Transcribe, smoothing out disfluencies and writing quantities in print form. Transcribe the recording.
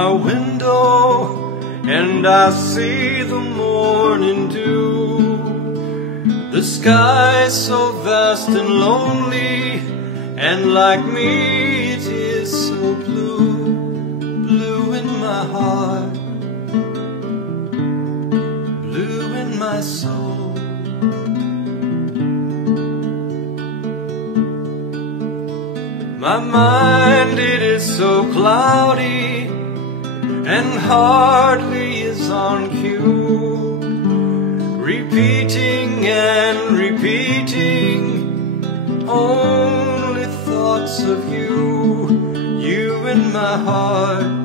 my window and I see the morning dew. The sky's so vast and lonely, and like me it is so blue, blue in my heart, blue in my soul. My mind, it is so cloudy and hardly is on cue, repeating and repeating only thoughts of you, you in my heart,